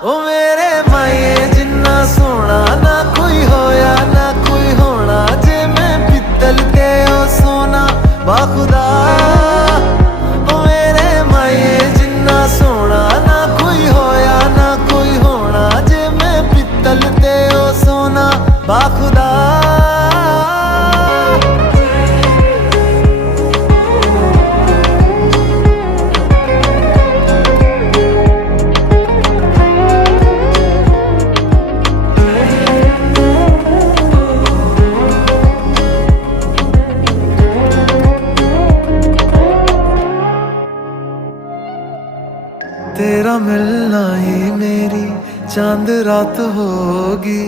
ओ मेरे माए जिन्ना सोना ना कोई होया ना कोई होना, जे मैं पित्तल ते ओ सोना बाखुदा। ओ मेरे माए जिन्ना सोना ना कोई होया ना कोई होना, जे मैं पित्तल ते ओ सोना बाखुदा। तेरा मिलना ही मेरी चांद रात होगी,